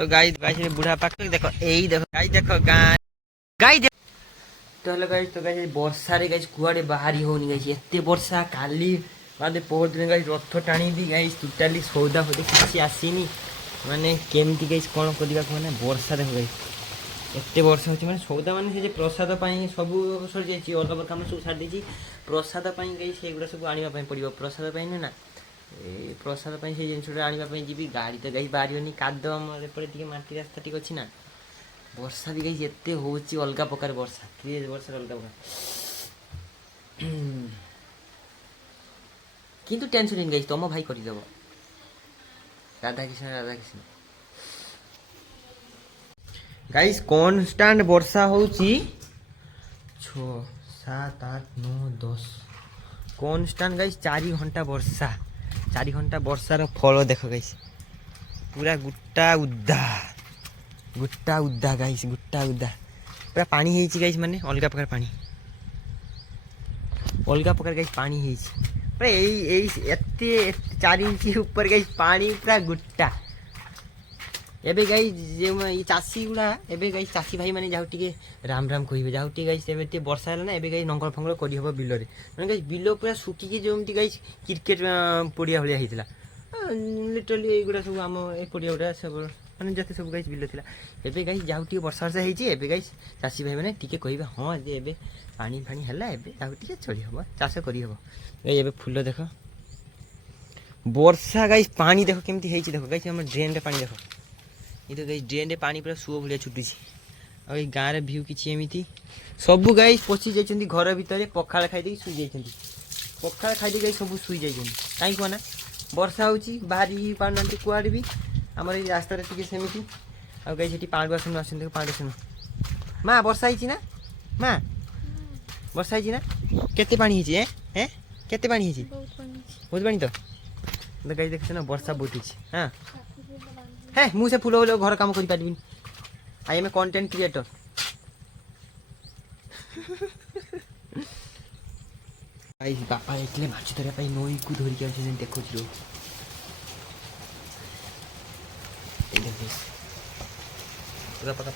तो गाइस बुढ़ा पाक देखो यही देखो गाइस तो हेलो गाइस वर्षा रे गाइस कुआडे बाहरी होनी गाइस एते वर्षा काली बादे पोर दिन गाइस रथ टाणी भी गाइस टोटाली सौदा होते किसी आसीनी माने केमती गाइस कोन करिबा माने वर्षा देखो गाइस एते वर्षा होची माने सौदा माने से जे प्रसाद पई सब सर जाई अलग काम सब छाड़ देची प्रसाद पई गाइस सेगुडा सब आनिबा पई पड़िबो प्रसाद पई ना ए प्रसाद पई से जिनसुडा आनिबा पई जीबी गाड़ी तो गाइस बारियोनी कादो हमरे पड़े टिके माटी रास्ता टिक अछि ना वर्षा भी गाइस एते होची अलगा प्रकार वर्षा क्रेज वर्षा अलगा प्रकार किंतु टेंशन नहीं गाइस तुम भाई करि देबो राधा कृष्ण गाइस कांस्टेंट वर्षा होची 6 7 8 9 10 कांस्टेंट गाइस 4 घंटा वर्षार फल देखो गाइस पूरा गुट्टा उद्दा गाइस गुट्टा उद्दा पूरा पानी हेची गाइस माने अलगा प्रकार गाइस पानी हेची पूरा एते 4 इंच ऊपर गाइस पानी पूरा गुट्टा एबे गाइस जे ई चासी गुडा एबे गाइस चासी भाई माने जाउ टिके राम राम कहिबे जाउ टिके गाइस एबे वर्षा हला ना एबे गाइस नंगल फंगल करि हबो बिलो रे माने गाइस बिलो पूरा सुकी के जेमती गाइस क्रिकेट पडिया होलिया हेतिला लिटरली ए गुडा सब हम ए पडिया गुडा सब माने जते सब गाइस बिलो थिला एबे गाइस जाउ टिके वर्षा वर्षा हेची एबे गाइस चासी भाई माने टिके कहिबे हां जे एबे पानी फानी हला एबे जाउ टिके चली हबो चाष करि हबो एबे फूल देखो वर्षा गाइस पानी देखो केमती हेची देखो गाइस हम ड्रेन रे पानी देखो ये तो गाइस ड्रेन रे पानी पूरा सुओ भलिया छुटुची आ ए गां रे व्यू किछि एमिति सब गाइस पछी जाइछन्ती घर भितरे पखाळ खाइ देई सुई जाइछन्ती पखाळ खाइ देई गाइस सब सुई जाइछन्ती काई कोना वर्षा होची बाहरी पानंती कुआडी भी हमर ए रास्ता रे टिके सेमिति आ गाइस एटी पांडवा सुन आछन देखो पांडवा सुन मां वर्षा हिची ना मां वर्षा हिची ना केते पानी हिची हैं केते पानी हिची बहुत पानी तो गाइस देखछ ना वर्षा बहुत हिची हां है मुझे से फुल हो घर काम कर I am a content creator guys बापा एतले माछ धरे पई नई को धरि के आछन देखो छिरो ए देखो पूरा पका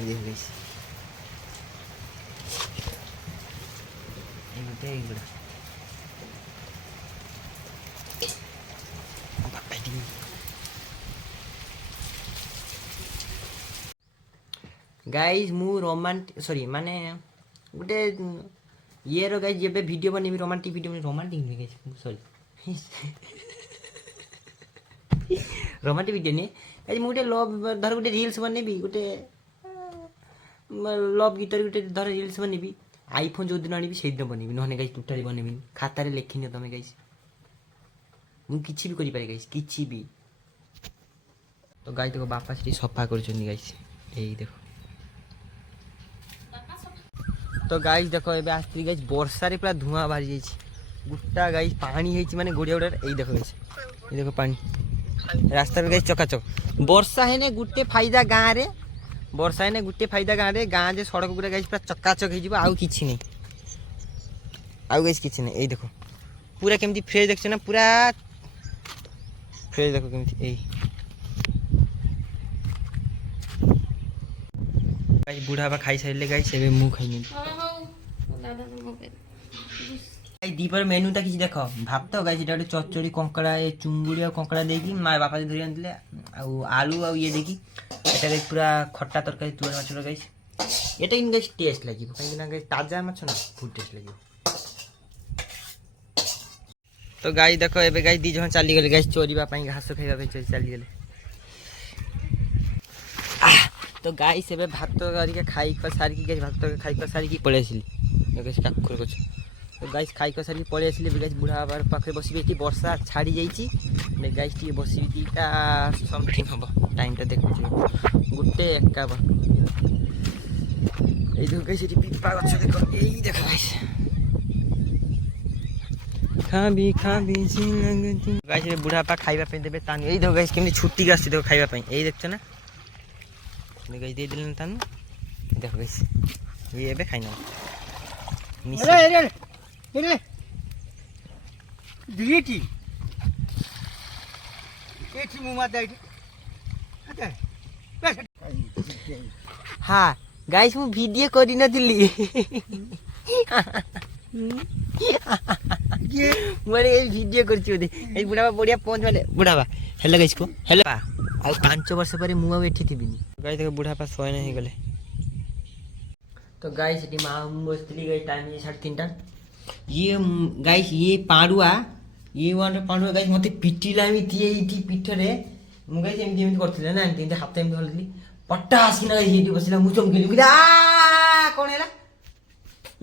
ये देखो गाइस गाइस मु रोमांटिक सॉरी माने गुटे ये रो गाइस जेबे वीडियो बनेबी रोमांटिक वीडियो में रोमांटिक नहीं गाइस सॉरी रोमांटिक वीडियो नहीं गाइस मु गुटे लव धर गुटे रील्स बनेबी गुटे लव गीत गुटे धर रील्स बनेबी आईफोन जो दिन आनी से दिन बनेबी नहने गाइस टोटाली बनेबी खाता रे लेखिनी तमे गाइस मु किछि भी करि पारे गाइस किछि भी तो गाइस देखो बापा से सफा करछनी गाइस एई देखो तो गाइस देखो एबे आस्त्री गाइस वर्षा रे पूरा धुआं बाहरी जाई छी गुट्टा गाइस पानी हेची माने गोडिया गोडिया एई देखो गाइस ए देखो पानी रास्ता रे गाइस चकाचक वर्षा हेने गुट्टे फायदा गां रे वर्षा ने गुटे फायदा गाँ जे सड़क गुड़ा गाइस पूरा चकाचक हो आउ किछि नहीं आउ गाइस किछि नहीं ए देखो पूरा केमती फ्रेश देखछ ना पूरा फ्रेश देखो केमती ए गाइस बुढ़ा बा खाई साइले गाइस एबे मु खाइनी दादा गाइस दीपर मेनू ता किछि देखो भात तो guys Etah चचड़ी कंकड़ा A चुंगुड़ी uh कंकड़ा देकी my बापा धरि आनले आ आलू आ ये देकी এটা গাইস পুরা খট্টা তরকারি তুয়ার মাছর গাইস এটা ইন গাইস টেস্ট লাগিব কারণ না গাইস তাজা মাছ না ফুড টেস্ট লাগিব তো গাইস দেখো এবে গাইস দি যখন চালি গেলে গাইস চোরিবা পাই ঘাস খাইবা পাই চালি গেলে তো গাইস এবে ভাত তরকারি খাই সারি কি গাইস ভাত তরকারি খাই সারি কি পড়ে আসিলি গাইস কাকুর কছ তো গাইস খাই সারি পড়ে আসিলি গাইস বুড়া বাবার পাখে বসিবে কি বর্ষা ছাড়ি যাইছি গাইস টি বসিবি দিটা समथिंग হবো টাইমটা দেখো গুটে 51 এই দেখো গাইস এটি পিপা গছ দেখো এই দেখো গাইস খাবি সিনগতি গাইস রে বুড়া পা খাইবা পে দেবে তান এই দেখো গাইস কেমনি ছুটি গাছ দেখো খাইবা পাই এই দেখছ না গাইস দিয়ে দিলেন তান দেখো গাইস এই এবে খাই না ହଁ ଗାଇସ୍ ମୁଁ ଭିଡ଼ିଓ କରିନଥିଲି ମାନେ ଏଇ ଭିଡ଼ିଓ କରିଛି ବୋଧେ ଏଇ ବୁଢ଼ା ବଢ଼ିଆ ପହଞ୍ଚ ମାନେ ବୁଢ଼ା ହେଲେ ଗାଇସ୍ କୁହ ହେଲେ ଆଉ 5 ବର୍ଷ ପରେ ମୁଁ ଆଉ ଏଠି ଥିବିନି ଗାଈ ଦେଖ ବୁଢ଼ା ପା ଶୟନ ହେଇଗଲେ तो गाइस सेठी माँ बसती गई टाइम 3:30 ये गाइस ये पाड़ुआ ये वाले पाड़ुआ गाइस मते पिटिला एमिति एठी पिठरे मु गाइस एमिति एमिति करथिले ना एमिति हाथ एमिति हलली पटास किना गाइस एठी बसिला मु चमकेली आ कोन हैला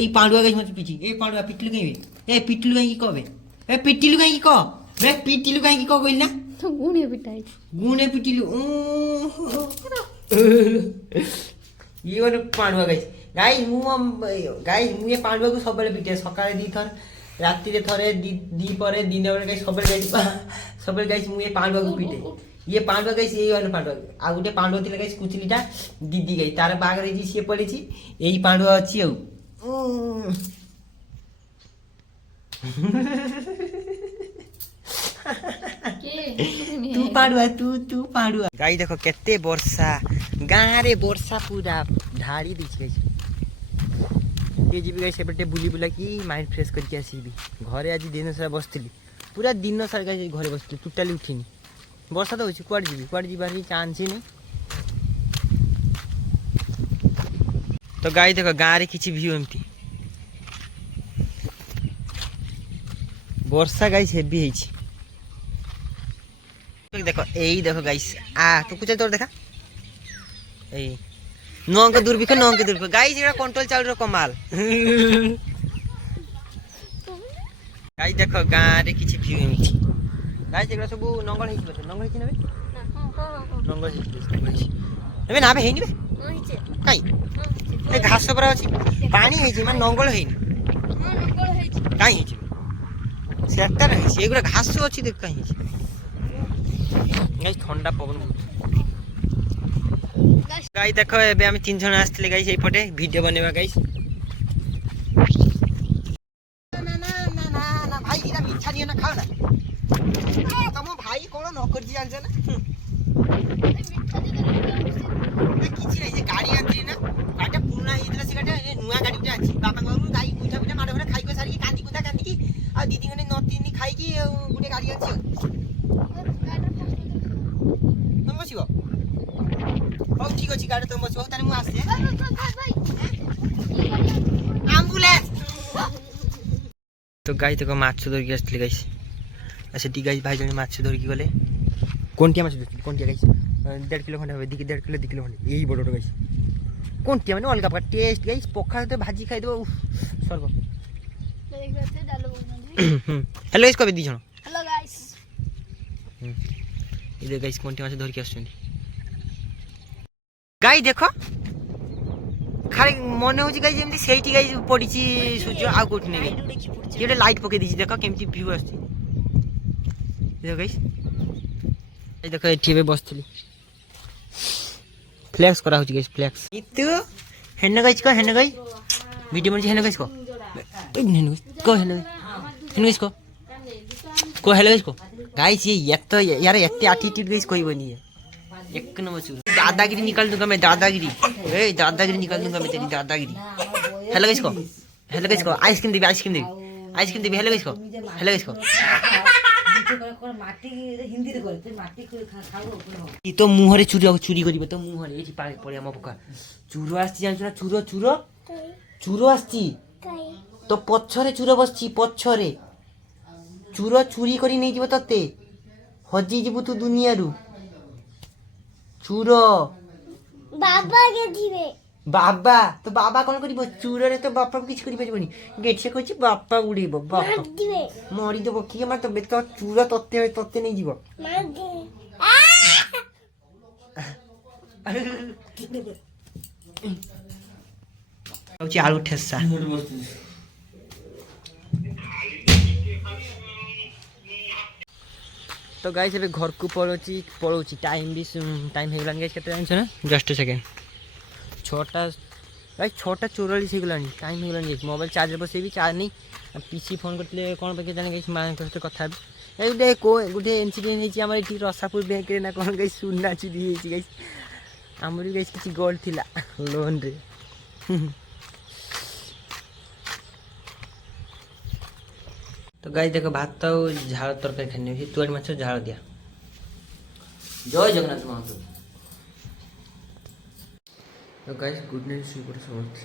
एई पाड़ुआ गाइस मते पिटी ए पाड़ुआ पिटलु कइबे ए पिटलु काई की कहबे ए पिटिलु काई की कह बे पिटिलु काई की कह कइल ना तो गुणे पिटिलु ये वाले पाड़ुआ गाइस गाई मु ये पांडुआ को सब पिटे सकाଳେ 2 थर राति रे थरे दी परे दिन बेले गाई सब गाइस मु ये पांडुआ को पिटे ये पांडुआ गाइस ये वाला पांडुआ आ गुटे पांडुआ थिले गाइस कुचलीटा दीदी गाई तार बागर रे सी पड़ीची एई पांडुआ अछि औ तू पांडुआ तू पांडुआ गाई देखो केते वर्षा गाँ रे वर्षा पूरा ढाड़ी दी गाइस ये जी गाइस सेपटे बुली बुला की माइंड फ्रेश करके आसीबी घरे आज दिन सारा बसथिली पूरा दिन सारा गाइस घरे बसथिली टोटली उठिनी वर्षा तो होची कुआड जीबार ही चांस ही नहीं तो गाई देखो गाँ रे किछि व्यू एमती वर्षा गाइस हेवी हेची देखो एई देखो गाइस आ तू कुछ तोर देखा एई नंग दुर्भिक्ष गाइस एटा कंट्रोल चाउल रो कमाल गाइस देखो गाँ रे किछि व्यू एमिति गाइस एटा सब नंगल हेछि बते नंगल हेछि नबे नंगल हेछि एबे ना बे हेनि बे काई ए घास पर अछि पानी हेछि मान नंगल हेनि नंगल हेछि काई हेछि सेक्टर हेछि एगुरा घास अछि देख काई हेछि गाइस ठंडा पवन गाइस देखो एबे हम 3 जण आस्थिले गाइस एई पटे वीडियो बनेबा गाइस ना भाई इरा मिठा दियो ना खाओ ना तम भाई कोन न कर जी जानछ ना मिठा दे किछि रे ये गाड़ी आंत्री ना गाटा पुना हितला से गाटा ए नुवा गाड़ी उठा अछि बापा गरु गाई उठा पिटा माडे माडे खाई को सारी कांदी कुदा कांदी की आ दीदी गने नतीनी खाई की गुटे गाड़ी अछि तुम बसिबो हौ ठीक अछि गाडी तुम बसिबो ताने मु आसे एम्बुलेंस तो गाई तक माछ धर के आसले गाइस अच्छा टी गाइस भाई जने माछ धर के गले कोनटिया माछ धरती कोनटिया गाइस 1.5 किलो खंडे होबे 1.5 किलो 2 किलो खंडे यही बडो गाइस कोनटिया माने अलगा प्रकार टेस्ट गाइस पखा तो भाजी खाइ देबो स्वर्ग एक बार से डालो हेलो गाइस कबे दी जण हेलो गाइस इधर गाइस कोनटिया माछ धर के आछुंदी गाई देखो खाली मन हो गाई जेमती सेठी गाई पड़ी सूर्य आ कोठी नै ये लाइट पके दी देखो केमती व्यू आछी देखो गाइस ए देखो एठी बे बसथली फ्लैक्स करा होची गाइस फ्लैक्स इतु हेन गाइस को वीडियो मन हेन गाइस को हेन गाइस को हेलो गाइस को गाइस ये यार एते एटीट्यूड गाइस कोई बनी है एक नंबर चूर दादागिरी निकाल दूंगा मैं दादागिरी निकाल दूंगा मैं तेरी दादागिरी हेलो गाइस को आइसक्रीम देबी हेलो गाइस को ई तो मुहरे चूरी करिबो तो मुहरे एठी पानी पड़े हम पका चूरो आछि जानछु ना चूरो आछि तो पछरे चूरो बसछि पछरे चूरो चूरी करी नै जीवो तते हजी जीवो तू दुनिया रु चूरो बाबा के दिबे बाबा तो बाबा कोन करिबो चूरो रे तो बापा किछ करि परिबोनी गेट से कहछि बापा उड़ीबो बापा दिबे मरि देबो कि मार तो बेत चूरो तत्ते नै जीवो मार दे कहछि आलू ठेसा तो गाइस अबे घर को पळोची टाइम भी टाइम हेगलान गाइस केते जानिछ ना जस्ट सेकंड 6टा भाई 6:44 ହେଇଗଲାଣି ଟାଇମ୍ ହେଇଗଲାଣି ଯାଇକି ମୋବାଇଲ୍ ଚାର୍ଜରେ ବସେଇବି ଚାର୍ଜ ନେଇ ପିସି ଫୋନ୍ କରିଥିଲେ କ'ଣ ପାଇଁ ଜାଣି ଗାଇସ୍ ମାଙ୍କ ସହିତ କଥା ହେବି। ଏ ଗୋଟେ ଇନସିଡେଣ୍ଟ ହେଇଛି ଆମର ଏଠି ରସାପୁର ବ୍ୟାଙ୍କରେ ନା କ'ଣ ଗାଇସ୍ ସୁନା ଚୁରି ହେଇଛି ଗାଇସ୍। ଆମର ବି ଗାଇସ୍ କିଛି ଗୋଲ୍ଡ ଥିଲା ଲୋନ୍ରେ। ତ ଗାଇସ୍ ଦେଖ ଭାତ ଆଉ ଝାଳ ତରକାରୀ ଖାଇ ନେବି ତୁଆଡ଼ି ମାଛ ଝାଳ ଦିଆ। ଜୟ ଜଗନ୍ନାଥ ମହାପ୍ରଭୁ। ତ ଗାଇସ୍ ଗୁଡ୍ ନାଇଟ୍ ଶୋଇପଡ଼ ସମସ୍ତେ।